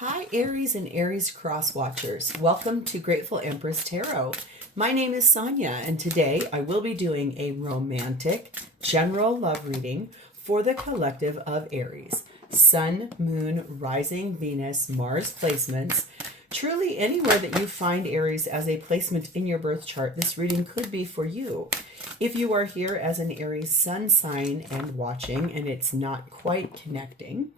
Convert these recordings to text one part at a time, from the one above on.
Hi, Aries and Aries cross watchers. Welcome to Grateful Empress Tarot. My name is Sonia, and today I will be doing a romantic general love reading for the collective of Aries. Sun, Moon, Rising, Venus, Mars placements. Truly, anywhere that you find Aries as a placement in your birth chart, this reading could be for you. If you are here as an Aries sun sign and watching, and it's not quite connecting,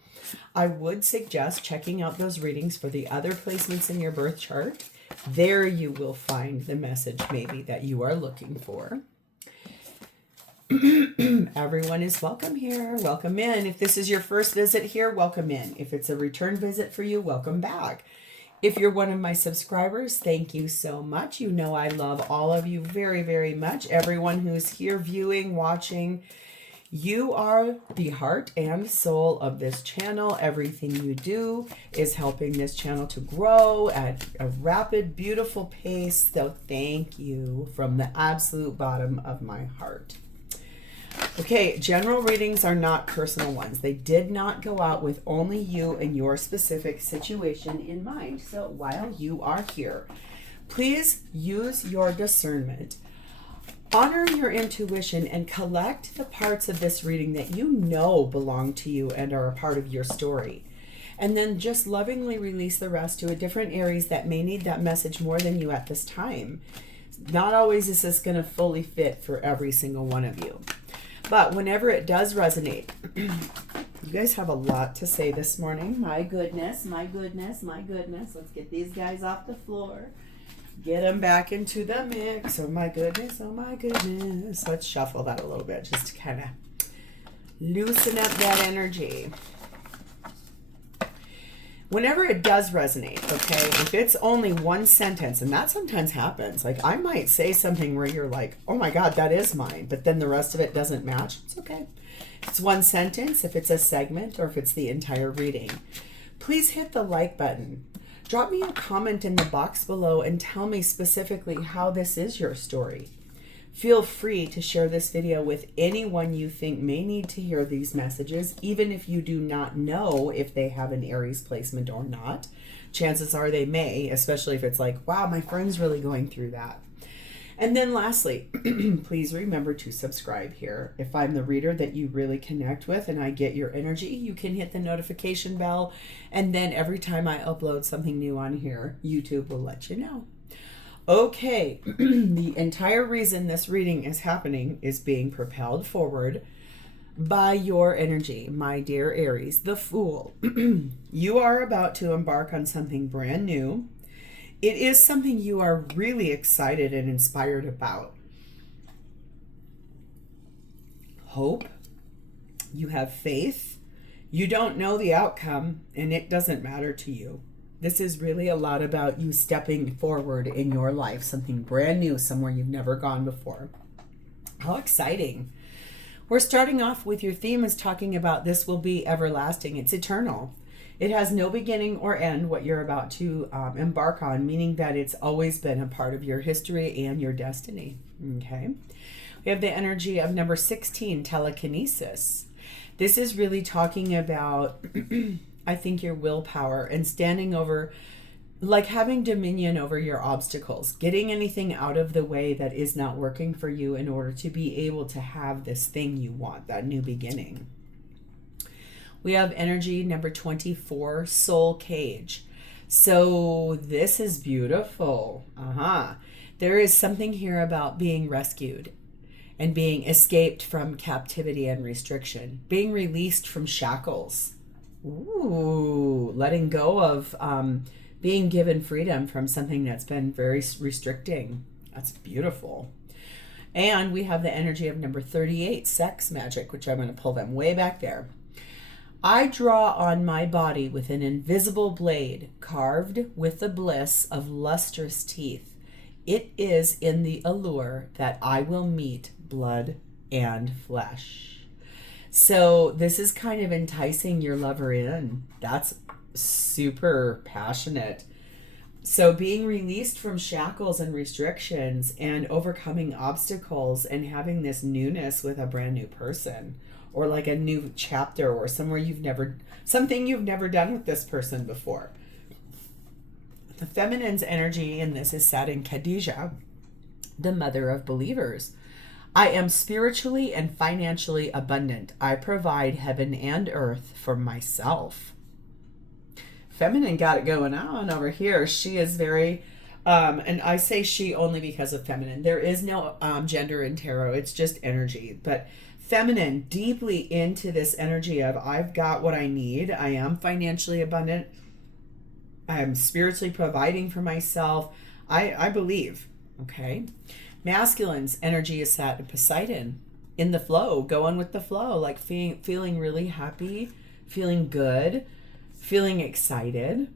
I would suggest checking out those readings for the other placements in your birth chart. There you will find the message maybe that you are looking for. Everyone is welcome here. Welcome in. If this is your first visit here, welcome in. If it's a return visit for you, welcome back. If you're one of my subscribers, thank you so much. You know I love all of you very, very much. Everyone who's here viewing, watching, you are the heart and soul of this channel. Everything you do is helping this channel to grow at a rapid, beautiful pace. So thank you from the absolute bottom of my heart. Okay, general readings are not personal ones. They did not go out with only you and your specific situation in mind. So while you are here, please use your discernment. Honor your intuition and collect the parts of this reading that you know belong to you and are a part of your story. And then just lovingly release the rest to a different Aries that may need that message more than you at this time. Not always is this going to fully fit for every single one of you. But whenever it does resonate, you guys have a lot to say this morning. My goodness, my goodness, my goodness. Let's get these guys off the floor. Get them back into the mix. Oh my goodness, oh my goodness. Let's shuffle that a little bit just to kind of loosen up that energy. Whenever it does resonate, okay, if it's only one sentence, and that sometimes happens, like I might say something where you're like, oh my God, that is mine, but then the rest of it doesn't match, it's okay. If it's one sentence, if it's a segment, or if it's the entire reading, please hit the like button. Drop me a comment in the box below and tell me specifically how this is your story. Feel free to share this video with anyone you think may need to hear these messages, even if you do not know if they have an Aries placement or not. Chances are they may, especially if it's like, wow, my friend's really going through that. And then lastly, please remember to subscribe here. If I'm the reader that you really connect with and I get your energy, you can hit the notification bell. And then every time I upload something new on here, YouTube will let you know. Okay, the entire reason this reading is happening is being propelled forward by your energy, my dear Aries, the Fool. You are about to embark on something brand new. It is something you are really excited and inspired about. Hope. You have faith. You don't know the outcome, and it doesn't matter to you. This is really a lot about you stepping forward in your life, something brand new, somewhere you've never gone before. How exciting. We're starting off with your theme is talking about this will be everlasting. It's eternal. It has no beginning or end, what you're about to embark on, meaning that it's always been a part of your history and your destiny. Okay. We have the energy of number 16, telekinesis. This is really talking about I think your willpower and standing over, like having dominion over your obstacles, getting anything out of the way that is not working for you in order to be able to have this thing you want, that new beginning. We have energy number 24, soul cage. So this is beautiful. There is something here about being rescued and being escaped from captivity and restriction, being released from shackles. Ooh, letting go of being given freedom from something that's been very restricting. That's beautiful. And we have the energy of number 38, sex magic, which I'm going to pull them way back there. I draw on my body with an invisible blade carved with the bliss of lustrous teeth. It is in the allure that I will meet blood and flesh. So this is kind of enticing your lover in. That's super passionate. So being released from shackles and restrictions and overcoming obstacles and having this newness with a brand new person, or like a new chapter or something you've never done with this person before. Feminine's energy in this is sat in Khadijah, the mother of believers. I am spiritually and financially abundant. I provide heaven and earth for myself. Feminine got it going on over here. She is very, and I say she only because of feminine. There is no gender in tarot. It's just energy. But feminine, deeply into this energy of I've got what I need. I am financially abundant. I am spiritually providing for myself. I believe. Okay. Masculine's energy is sat in Poseidon, in the flow, going with the flow, like feeling really happy, feeling good, feeling excited,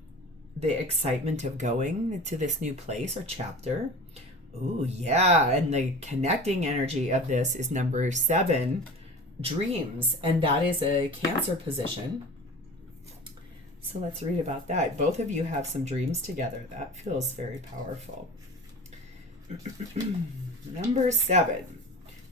the excitement of going to this new place or chapter. Ooh, yeah. And the connecting energy of this is number 7, dreams. And that is a Cancer position. So let's read about that. Both of you have some dreams together. That feels very powerful. Number 7,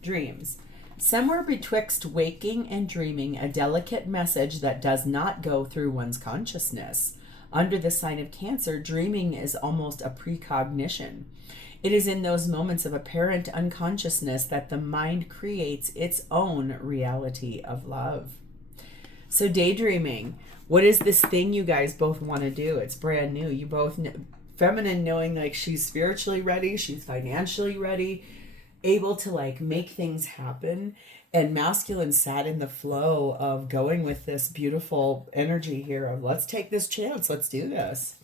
dreams. Somewhere betwixt waking and dreaming, a delicate message that does not go through one's consciousness. Under the sign of Cancer, dreaming is almost a precognition. It is in those moments of apparent unconsciousness that the mind creates its own reality of love. So daydreaming, what is this thing you guys both want to do? It's brand new. You both know. Feminine knowing like she's spiritually ready, she's financially ready, able to like make things happen. And masculine sat in the flow of going with this beautiful energy here of let's take this chance, let's do this.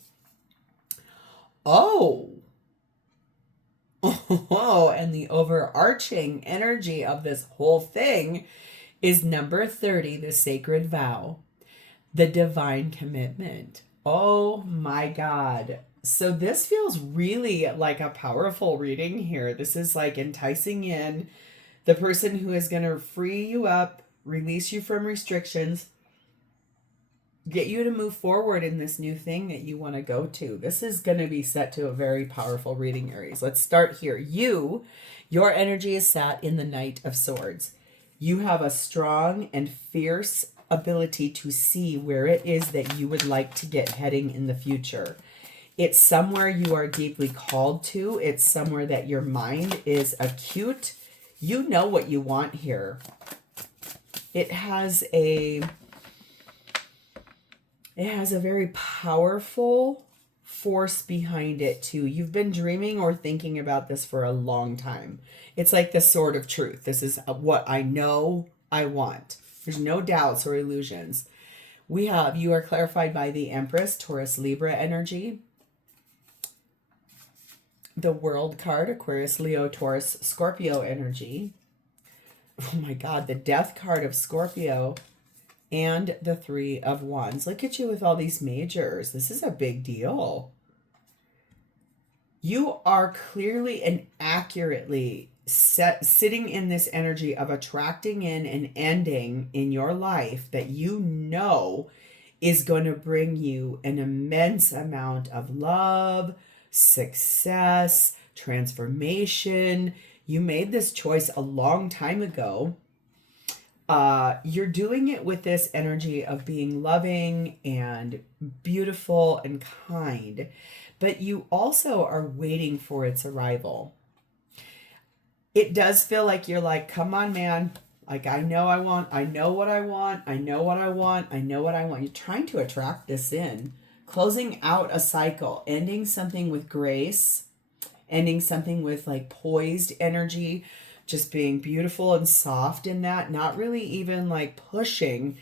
Oh, and the overarching energy of this whole thing is number 30, the sacred vow, the divine commitment. Oh my God. So this feels really like a powerful reading here. This is like enticing in the person who is going to free you up, release you from restrictions, get you to move forward in this new thing that you want to go to. This is going to be set to a very powerful reading, Aries. Let's start here. Your energy is sat in the Knight of Swords. You have a strong and fierce ability to see where it is that you would like to get heading in the future. It's somewhere you are deeply called to. It's somewhere that your mind is acute. You know what you want here. It has a very powerful force behind it too. You've been dreaming or thinking about this for a long time. It's like the sword of truth. This is what I know I want. There's no doubts or illusions. You are clarified by the Empress, Taurus, Libra energy. The World card, Aquarius, Leo, Taurus, Scorpio energy. Oh my God, the Death card of Scorpio and the 3 of Wands. Look at you with all these majors. This is a big deal. You are clearly and accurately sitting in this energy of attracting in an ending in your life that you know is going to bring you an immense amount of love, success, transformation. You made this choice a long time ago. You're doing it with this energy of being loving and beautiful and kind, but you also are waiting for its arrival. It does feel like you're like, come on, man. Like, I know what I want. I know what I want. You're trying to attract this in. Closing out a cycle, ending something with grace, ending something with like poised energy, just being beautiful and soft in that, not really even like pushing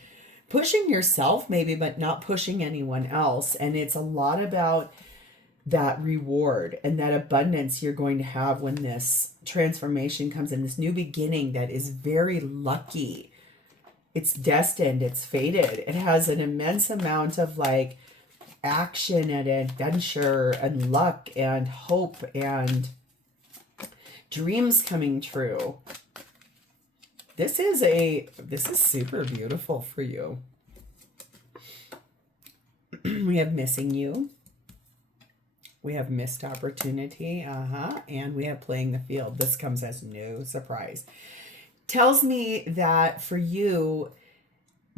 yourself maybe, but not pushing anyone else. And it's a lot about that reward and that abundance you're going to have when this transformation comes in, this new beginning that is very lucky. It's destined, it's fated. It has an immense amount of like action and adventure and luck and hope and dreams coming true. This is super beautiful for you. We have missing you. We have missed opportunity. And we have playing the field. This comes as no surprise. Tells me that for you,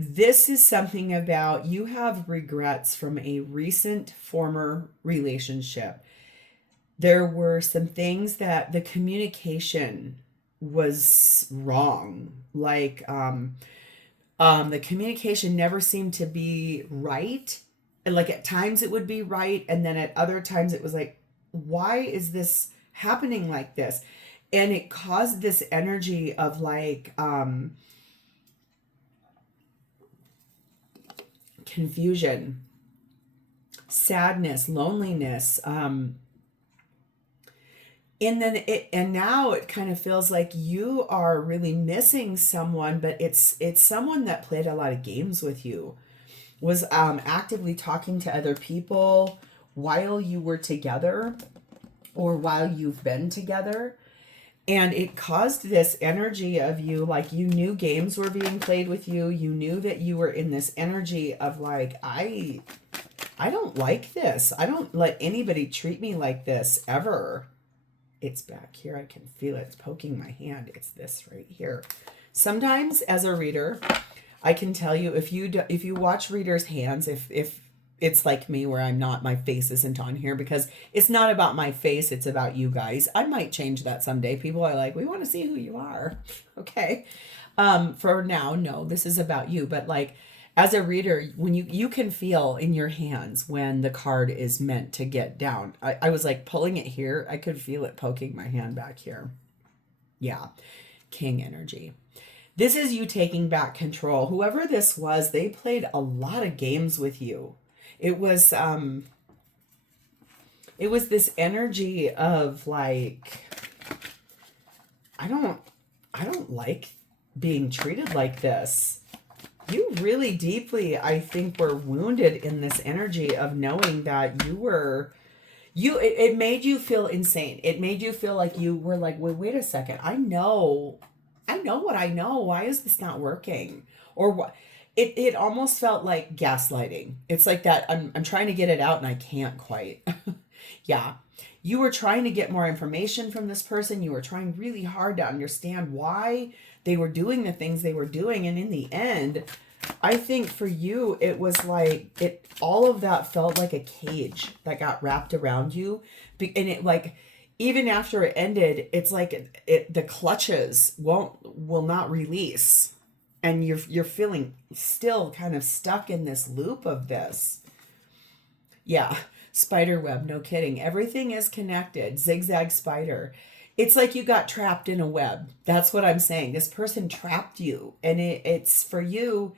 This is something about you have regrets from a recent former relationship. There were some things that the communication was wrong. Like, the communication never seemed to be right. And like at times it would be right, and then at other times it was like, why is this happening like this? And it caused this energy of like confusion, sadness, loneliness, and now it kind of feels like you are really missing someone, but it's someone that played a lot of games with you, was actively talking to other people while you were together or while you've been together. And it caused this energy of you, like you knew games were being played with you. You knew that you were in this energy of like, I don't like this. I don't let anybody treat me like this ever. It's back here. I can feel it. It's poking my hand. It's this right here. Sometimes as a reader, I can tell you if you watch readers' hands, if it's like me where I'm not, my face isn't on here because it's not about my face. It's about you guys. I might change that someday. People are like, we want to see who you are. Okay. For now, no, this is about you. But like as a reader, when you can feel in your hands when the card is meant to get down. I was like pulling it here. I could feel it poking my hand back here. Yeah. King energy. This is you taking back control. Whoever this was, they played a lot of games with you. It was this energy of like, I don't like being treated like this. You really deeply, I think, were wounded in this energy of knowing that it made you feel insane. It made you feel like you were like, wait a second. I know what I know. Why is this not working? Or what? It almost felt like gaslighting. It's like that. I'm trying to get it out and I can't quite. Yeah. You were trying to get more information from this person. You were trying really hard to understand why they were doing the things they were doing. And in the end, I think for you, it was like all of that felt like a cage that got wrapped around you. And it like, even after it ended, it's like the clutches will not release. And you're feeling still kind of stuck in this loop of this. Yeah. Spider web. No kidding. Everything is connected. Zigzag spider. It's like you got trapped in a web. That's what I'm saying. This person trapped you. And it's for you.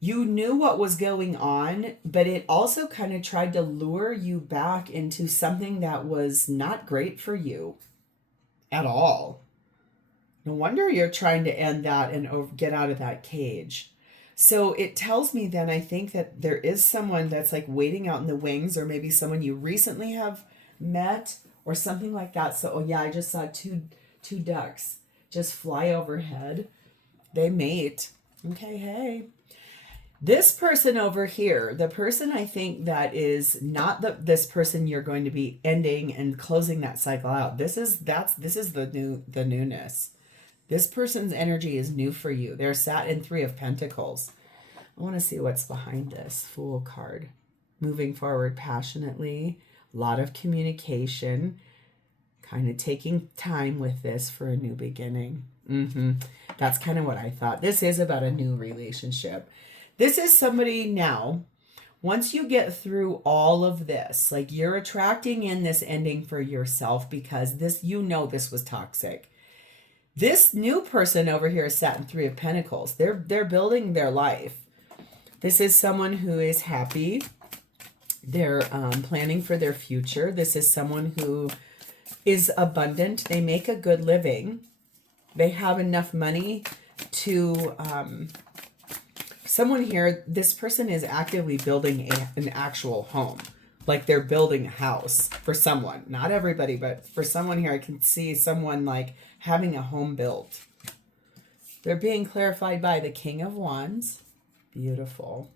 You knew what was going on, but it also kind of tried to lure you back into something that was not great for you at all. No wonder you're trying to end that and get out of that cage. So it tells me then, I think that there is someone that's like waiting out in the wings, or maybe someone you recently have met or something like that. So, oh yeah, I just saw two ducks just fly overhead. They mate. Okay, hey. This person over here, the person I think that is not this person you're going to be ending and closing that cycle out. This is the newness. This person's energy is new for you. They're sat in 3 of Pentacles. I want to see what's behind this Fool card. Moving forward passionately, a lot of communication, kind of taking time with this for a new beginning. That's kind of what I thought. This is about a new relationship. This is somebody now, once you get through all of this, like you're attracting in this ending for yourself because this was toxic. This new person over here is sat in 3 of Pentacles. They're building their life. This is someone who is happy. They're planning for their future. This is someone who is abundant. They make a good living. They have enough money to... someone here, this person is actively building an actual home. Like they're building a house for someone. Not everybody, but for someone here, I can see someone like having a home built. They're being clarified by the King of Wands. Beautiful.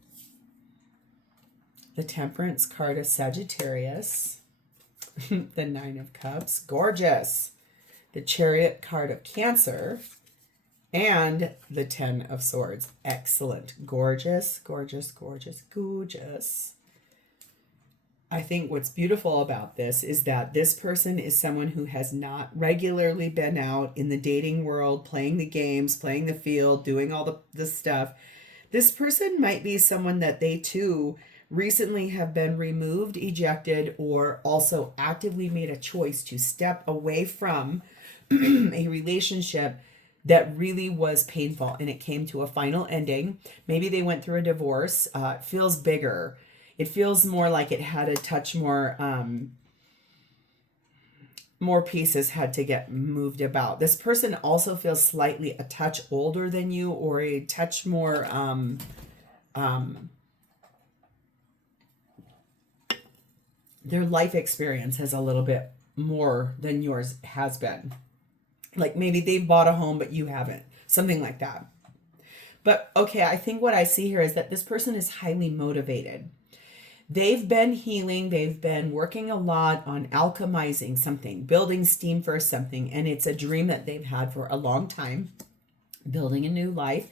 The Temperance card of Sagittarius. The 9 of Cups. Gorgeous. The Chariot card of Cancer. And the 10 of Swords. Excellent. Gorgeous, gorgeous, gorgeous, gorgeous. I think what's beautiful about this is that this person is someone who has not regularly been out in the dating world, playing the games, playing the field, doing all the stuff. This person might be someone that they too recently have been removed, ejected, or also actively made a choice to step away from a relationship that really was painful and it came to a final ending. Maybe they went through a divorce. It feels bigger. It feels more like it had a touch more, more pieces had to get moved about. This person also feels slightly a touch older than you, or a touch more, their life experience has a little bit more than yours has been. Like maybe they've bought a home, but you haven't. Something like that. But okay, I think what I see here is that this person is highly motivated. They've been healing. They've been working a lot on alchemizing something, building steam for something. And it's a dream that they've had for a long time, building a new life.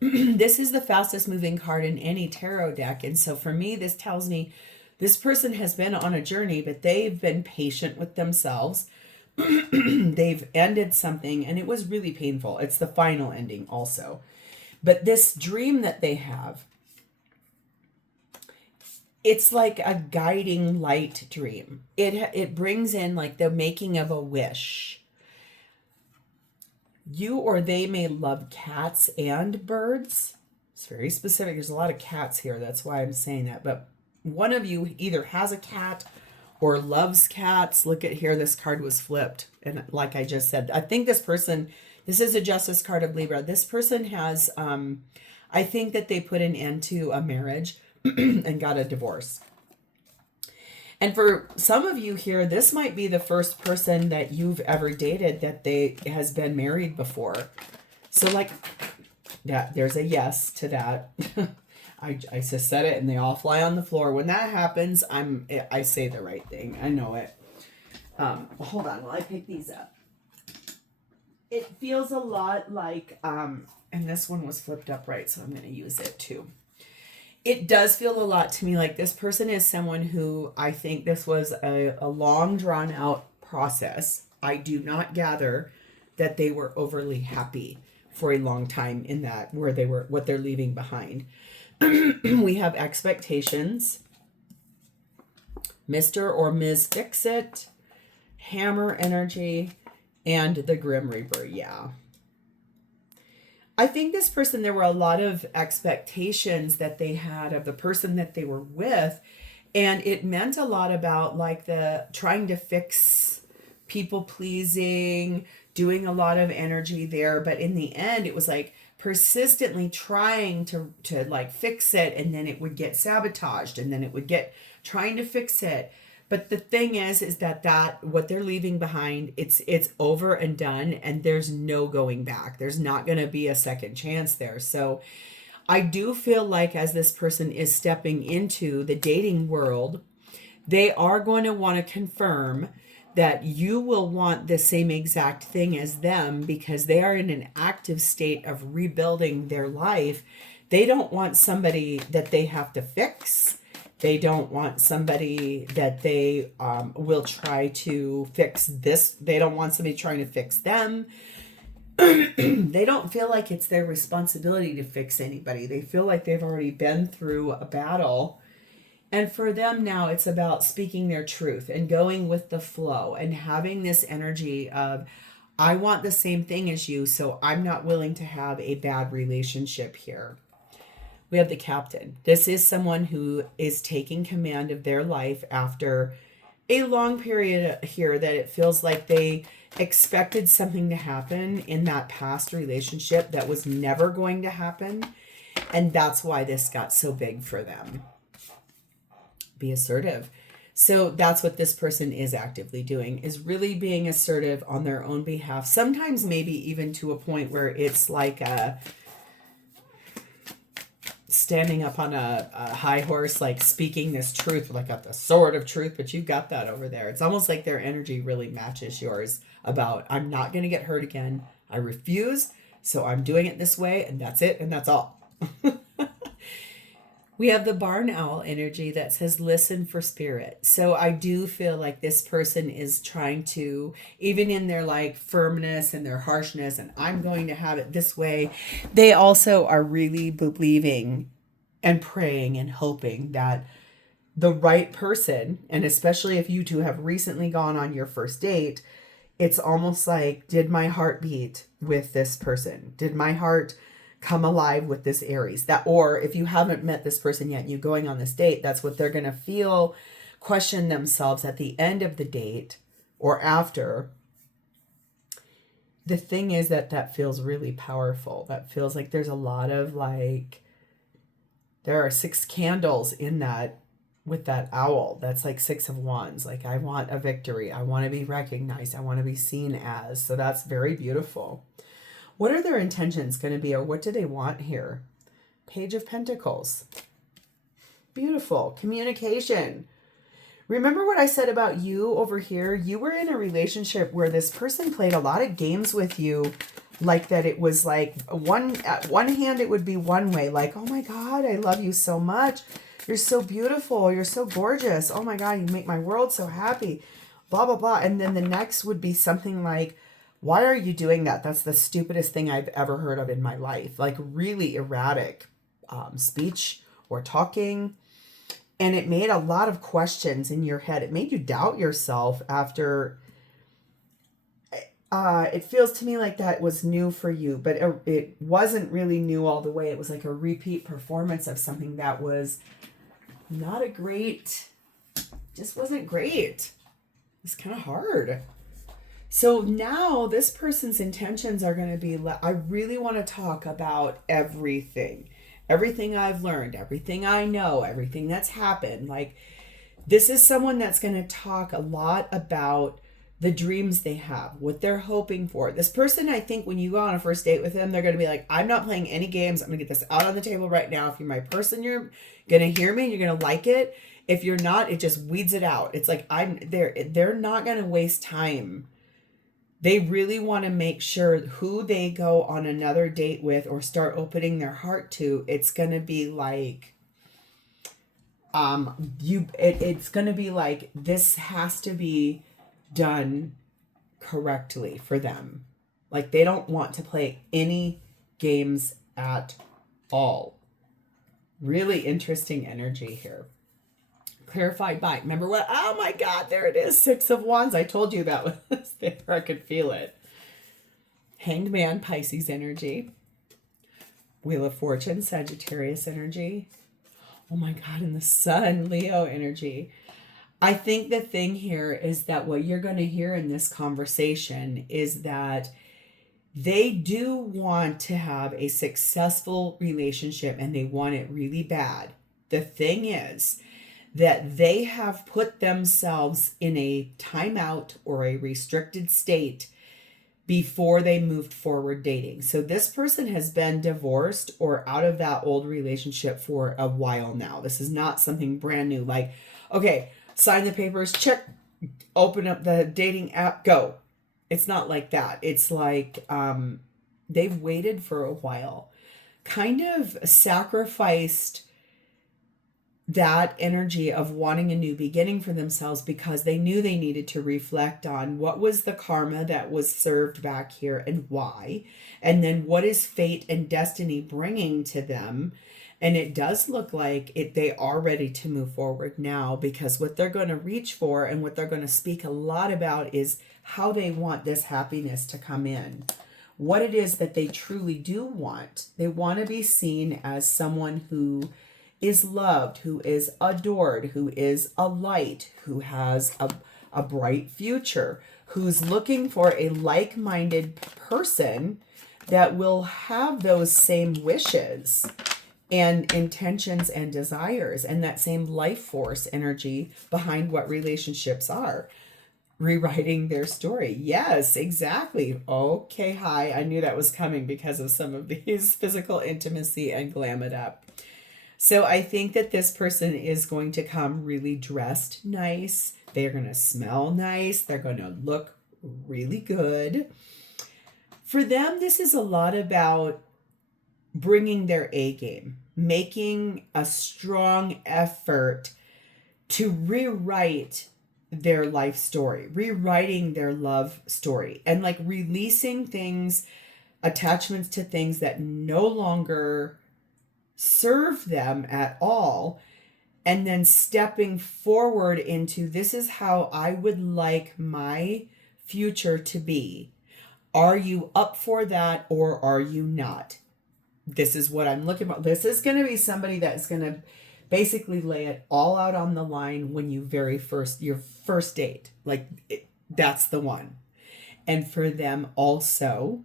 This is the fastest moving card in any tarot deck. And so for me, this tells me this person has been on a journey, but they've been patient with themselves. They've ended something and it was really painful. It's the final ending also. But this dream that they have, it's like a guiding light dream. It brings in like the making of a wish. You or they may love cats and birds. It's very specific. There's a lot of cats here. That's why I'm saying that. But one of you either has a cat or loves cats. Look at here. This card was flipped. And like I just said, I think this person, this is a Justice card of Libra. This person has, I think that they put an end to a marriage and got a divorce. And for some of you here, this might be the first person that you've ever dated that they has been married before. So like that, there's a yes to that. I just said it and they all fly on the floor. When that happens, I say the right thing. I know it. Hold on while I pick these up. It feels a lot like, and this one was flipped up right, so I'm going to use it too. It does feel a lot to me like this person is someone who I think this was a long drawn out process. I do not gather that they were overly happy for a long time in that where they were, what they're leaving behind. We have expectations, Mr. or Ms. Fix-It, Hammer energy, and the Grim Reaper. Yeah. I think this person, there were a lot of expectations that they had of the person that they were with. And it meant a lot about like the trying to fix, people pleasing, doing a lot of energy there. But in the end, it was like persistently trying to like fix it. And then it would get sabotaged and then it would get trying to fix it. But the thing is that what they're leaving behind, it's over and done, and there's no going back. There's not going to be a second chance there. So I do feel like as this person is stepping into the dating world, they are going to want to confirm that you will want the same exact thing as them because they are in an active state of rebuilding their life. They don't want somebody that they have to fix. They don't want somebody that they will try to fix this. They don't want somebody trying to fix them. They don't feel like it's their responsibility to fix anybody. They feel like they've already been through a battle. And for them now, it's about speaking their truth and going with the flow and having this energy of, I want the same thing as you, so I'm not willing to have a bad relationship here. We have the Captain. This is someone who is taking command of their life after a long period here that it feels like they expected something to happen in that past relationship that was never going to happen. And that's why this got so big for them. Be assertive. So that's what this person is actively doing, is really being assertive on their own behalf. Sometimes maybe even to a point where it's like a standing up on a high horse, like speaking this truth, like got the sword of truth, but you got that over there. It's almost like their energy really matches yours about, I'm not going to get hurt again. I refuse. So I'm doing it this way, and that's it, and that's all. We have the barn owl energy that says listen for spirit. So I do feel like this person is trying to, even in their like firmness and their harshness, and I'm going to have it this way, they also are really believing and praying and hoping that the right person, and especially if you two have recently gone on your first date, it's almost like, did my heart beat with this person? Did my heart come alive with this Aries? That, or if you haven't met this person yet, you going on this date, that's what they're going to feel, question themselves at the end of the date or after. The thing is that feels really powerful. That feels like there's a lot of like, there are 6 candles in that with that owl. That's like 6 of wands. Like, I want a victory. I want to be recognized. I want to be seen as. So that's very beautiful. What are their intentions going to be, or what do they want here? Page of Pentacles. Beautiful. Communication. Remember what I said about you over here? You were in a relationship where this person played a lot of games with you, like that it was like at one hand it would be one way, like, oh my God, I love you so much. You're so beautiful. You're so gorgeous. Oh my God, you make my world so happy. Blah, blah, blah. And then the next would be something like, why are you doing that? That's the stupidest thing I've ever heard of in my life. Like really erratic speech or talking. And it made a lot of questions in your head. It made you doubt yourself after. It feels to me like that was new for you, but it wasn't really new all the way. It was like a repeat performance of something that was not a great, just wasn't great. It's kind of hard. So now this person's intentions are going to be, I really want to talk about everything I've learned, everything I know, everything that's happened. Like, this is someone that's going to talk a lot about the dreams they have, what they're hoping for. This person, I think when you go on a first date with them, they're going to be like, I'm not playing any games. I'm going to get this out on the table right now. If you're my person, you're going to hear me and you're going to like it. If you're not, it just weeds it out. It's like, they're not going to waste time. They really want to make sure who they go on another date with or start opening their heart to, it's going to be like, it's going to be like, this has to be done correctly for them. Like, they don't want to play any games at all. Really interesting energy here. Clarified by, remember what? Oh my God, there it is. 6 of Wands. I told you that was there. I could feel it. Hanged Man, Pisces energy. Wheel of Fortune, Sagittarius energy. Oh my God, and the Sun, Leo energy. I think the thing here is that what you're going to hear in this conversation is that they do want to have a successful relationship and they want it really bad. The thing is that they have put themselves in a timeout or a restricted state before they moved forward dating. So this person has been divorced or out of that old relationship for a while now. This is not something brand new. Like, okay, sign the papers, check, open up the dating app, go. It's not like that. It's like they've waited for a while, kind of sacrificed that energy of wanting a new beginning for themselves because they knew they needed to reflect on what was the karma that was served back here and why, and then what is fate and destiny bringing to them. And it does look like they are ready to move forward now, because what they're going to reach for and what they're going to speak a lot about is how they want this happiness to come in. What it is that they truly do want. They want to be seen as someone who is loved, who is adored, who is a light, who has a bright future, who's looking for a like-minded person that will have those same wishes and intentions and desires and that same life force energy behind what relationships are. Rewriting their story. Yes, exactly. Okay, hi. I knew that was coming because of some of these physical intimacy and glam it up. So I think that this person is going to come really dressed nice. They're going to smell nice. They're going to look really good. For them, this is a lot about bringing their A game, making a strong effort to rewrite their life story, rewriting their love story, and like releasing things, attachments to things that no longer serve them at all, and then stepping forward into, this is how I would like my future to be. Are you up for that or are you not? This is what I'm looking for. This is going to be somebody that's going to basically lay it all out on the line when you your first date. Like that's the one. And for them also,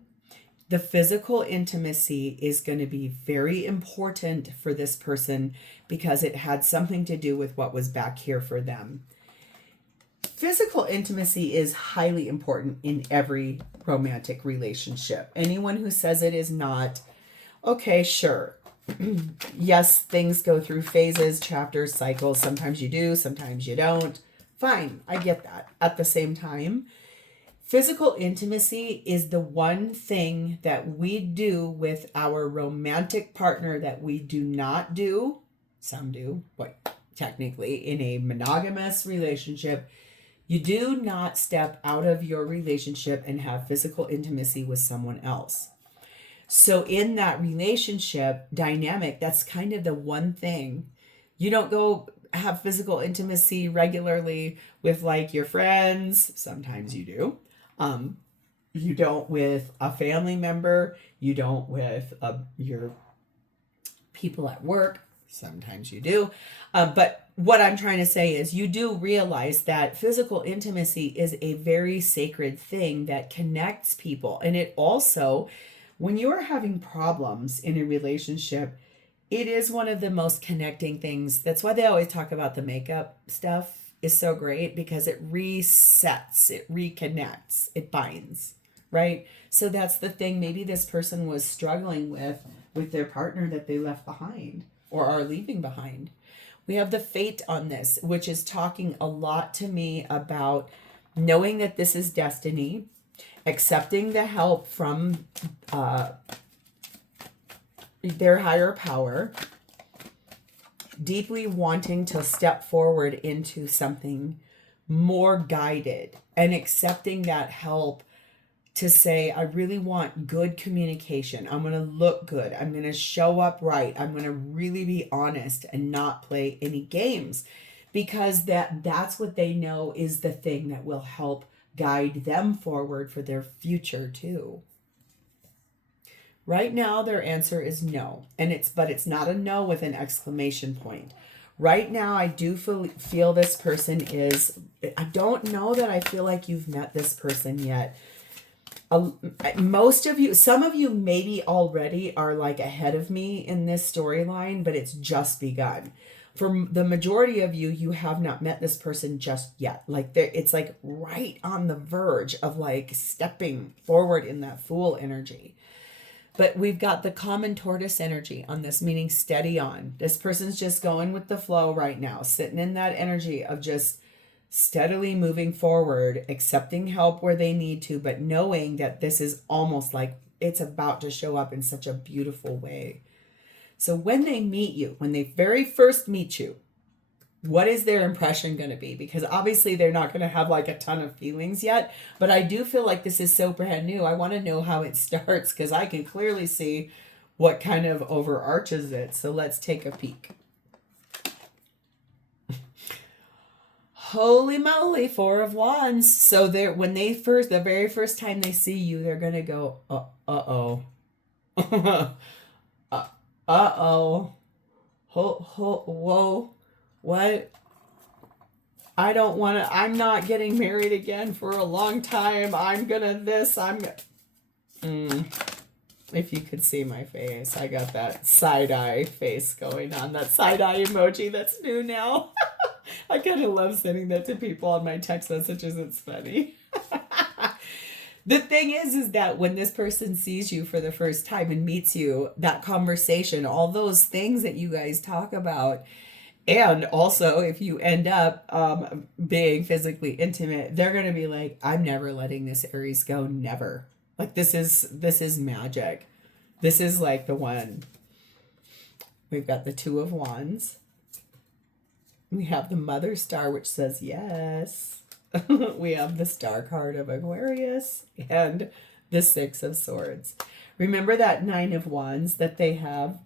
the physical intimacy is going to be very important for this person because it had something to do with what was back here for them. Physical intimacy is highly important in every romantic relationship. Anyone who says it is not, okay, sure. Yes, things go through phases, chapters, cycles. Sometimes you do, sometimes you don't. Fine, I get that. At the same time, physical intimacy is the one thing that we do with our romantic partner that we do not do. Some do, but technically in a monogamous relationship, you do not step out of your relationship and have physical intimacy with someone else. So in that relationship dynamic, that's kind of the one thing. You don't go have physical intimacy regularly with like your friends. Sometimes you do. You don't with a family member. You don't with your people at work. Sometimes you do. But what I'm trying to say is you do realize that physical intimacy is a very sacred thing that connects people. And it also, when you are having problems in a relationship, it is one of the most connecting things. That's why they always talk about the makeup stuff is so great, because it resets, it reconnects, it binds, right? So that's the thing maybe this person was struggling with their partner that they left behind or are leaving behind. We have the fate on this, which is talking a lot to me about knowing that this is destiny, accepting the help from their higher power, deeply wanting to step forward into something more guided, and accepting that help to say, I really want good communication. I'm going to look good. I'm going to show up right. I'm going to really be honest and not play any games, because that's what they know is the thing that will help guide them forward for their future too. Right now, their answer is no. But it's not a no with an exclamation point. Right now, I do feel this person is, I don't know that I feel like you've met this person yet. Most of you, some of you maybe already are like ahead of me in this storyline, but it's just begun. For the majority of you, you have not met this person just yet. Like it's like right on the verge of like stepping forward in that Fool energy. But we've got the common tortoise energy on this, meaning steady on. This person's just going with the flow right now, sitting in that energy of just steadily moving forward, accepting help where they need to, but knowing that this is almost like it's about to show up in such a beautiful way. So when they meet you, when they very first meet you, what is their impression going to be? Because obviously they're not going to have like a ton of feelings yet, but I do feel like this is so brand new. I want to know how it starts, because I can clearly see what kind of overarches it. So let's take a peek. Holy moly, Four of Wands. So the very first time they see you, they're going to go, uh-oh. Uh-oh. Whoa. What? I'm not getting married again for a long time. If you could see my face, I got that side-eye face going on. That side-eye emoji that's new now. I kind of love sending that to people on my text messages. It's funny. The thing is that when this person sees you for the first time and meets you, that conversation, all those things that you guys talk about, and also if you end up being physically intimate, they're going to be like, I'm never letting this Aries go. Never. Like this is magic. This is like the one. We've got the Two of Wands. We have the Mother Star, which says yes. We have the Star card of Aquarius and the Six of Swords. Remember that Nine of Wands that they have,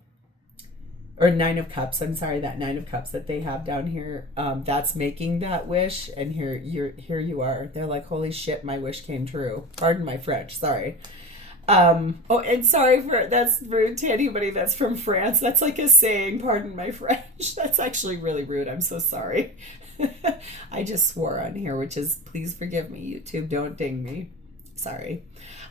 or Nine of Cups, I'm sorry, that Nine of Cups that they have down here, that's making that wish, and here you are. They're like, holy shit, my wish came true. Pardon my French, sorry. Oh, and sorry that's rude to anybody that's from France. That's like a saying, pardon my French. That's actually really rude. I'm so sorry. I just swore on here, which is, please forgive me, YouTube, don't ding me. Sorry.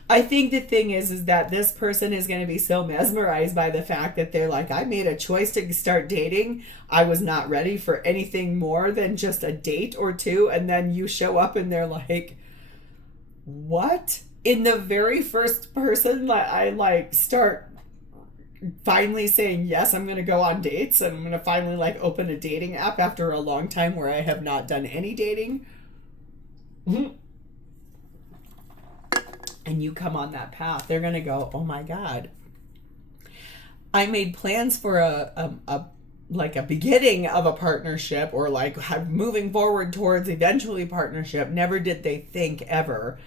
I think the thing is that this person is going to be so mesmerized by the fact that they're like, I made a choice to start dating. I was not ready for anything more than just a date or two. And then you show up and they're like, what? In the very first person that I like start finally saying, yes, I'm going to go on dates, and I'm going to finally like open a dating app after a long time where I have not done any dating. And you come on that path, they're going to go, oh my God, I made plans for a beginning of a partnership, or like moving forward towards eventually partnership. Never did they think ever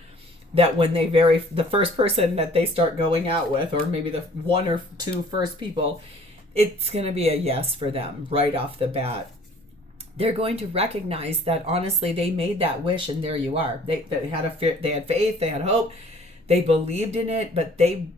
that when the first person that they start going out with, or maybe the one or two first people, it's going to be a yes for them right off the bat. They're going to recognize that honestly they made that wish, and there you are. They had faith, they had hope, they believed in it, but they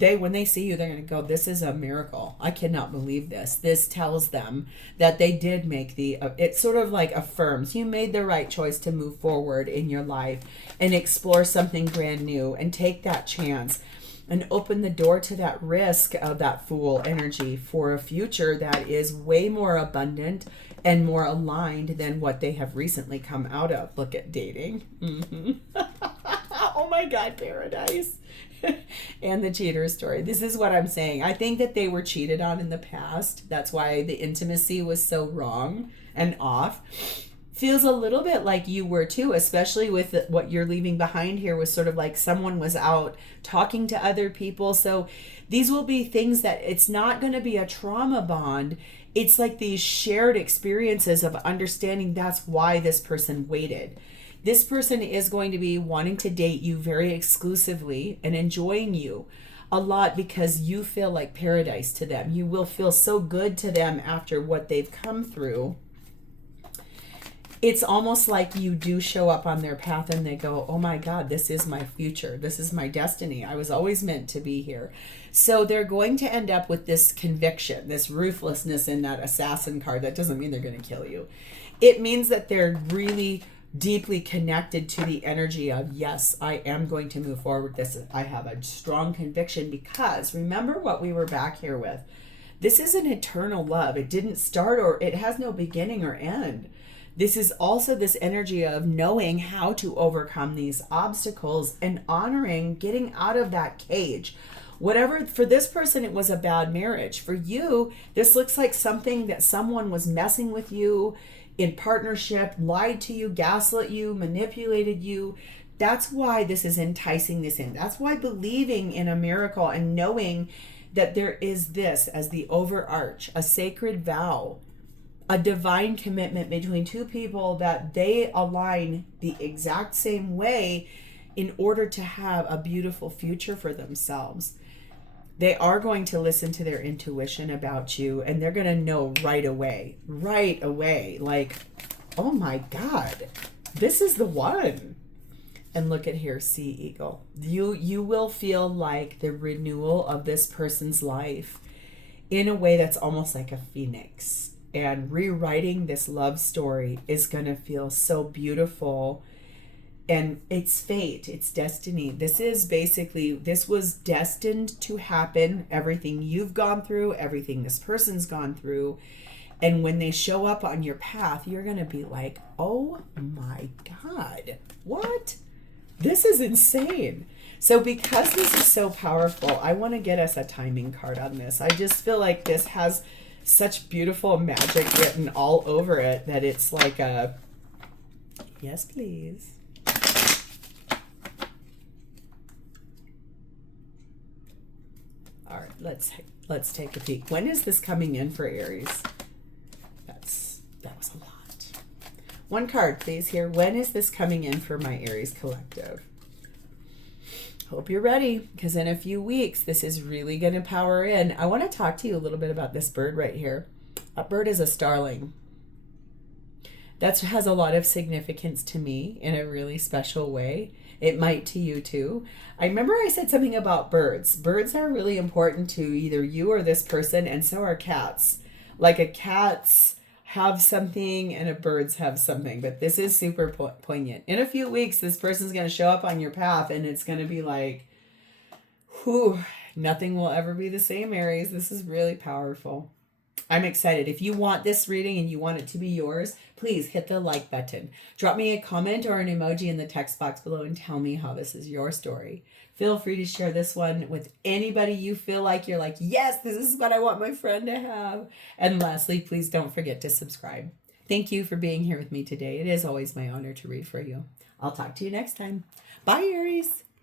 when they see you, they're going to go, this is a miracle. I cannot believe this. This tells them that they did make it sort of like affirms you made the right choice to move forward in your life and explore something brand new and take that chance and open the door to that risk of that Fool energy for a future that is way more abundant and more aligned than what they have recently come out of. Look at dating. Oh my God, paradise. And the cheater story. This is what I'm saying. I think that they were cheated on in the past. That's why the intimacy was so wrong and off. Feels a little bit like you were too, especially with what you're leaving behind here, was sort of like someone was out talking to other people. So these will be things that it's not going to be a trauma bond. It's like these shared experiences of understanding that's why this person waited. This person is going to be wanting to date you very exclusively and enjoying you a lot because you feel like paradise to them. You will feel so good to them after what they've come through. It's almost like you do show up on their path and they go, oh my God, this is my future. This is my destiny. I was always meant to be here. So they're going to end up with this conviction, this ruthlessness in that assassin card. That doesn't mean they're going to kill you. It means that they're really deeply connected to the energy of, yes, I am going to move forward. I have a strong conviction, because remember what we were back here with. This is an eternal love. It didn't start, or it has no beginning or end. This is also this energy of knowing how to overcome these obstacles and honoring getting out of that cage. Whatever, for this person, it was a bad marriage. For you, this looks like something that someone was messing with you in partnership, lied to you, gaslit you, manipulated you. That's why this is enticing this in. That's why believing in a miracle and knowing that there is this as the overarch, a sacred vow, a divine commitment between two people, that they align the exact same way in order to have a beautiful future for themselves. They are going to listen to their intuition about you, and they're going to know right away, like, oh my God, this is the one. And look at here, Sea Eagle. You will feel like the renewal of this person's life in a way that's almost like a phoenix. And rewriting this love story is going to feel so beautiful. And it's fate, it's destiny. This was destined to happen. Everything you've gone through, everything this person's gone through. And when they show up on your path, you're going to be like, oh my God, what? This is insane. So because this is so powerful, I want to get us a timing card on this. I just feel like this has such beautiful magic written all over it that it's like a, yes, please. let's take a peek. When is this coming in for Aries? That was a lot. One card, please, here. When is this coming in for my Aries collective? Hope you're ready, because in a few weeks, this is really going to power in. I want to talk to you a little bit about this bird right here. That bird is a starling. That has a lot of significance to me in a really special way. It might to you too. I remember I said something about birds. Birds are really important to either you or this person, and so are cats. Like a cat's have something and a bird's have something, but this is super poignant. In a few weeks, this person's going to show up on your path, and it's going to be like, whew, nothing will ever be the same, Aries. This is really powerful. I'm excited. If you want this reading and you want it to be yours, please hit the like button. Drop me a comment or an emoji in the text box below and tell me how this is your story. Feel free to share this one with anybody you feel like you're like, yes, this is what I want my friend to have. And lastly, please don't forget to subscribe. Thank you for being here with me today. It is always my honor to read for you. I'll talk to you next time. Bye, Aries.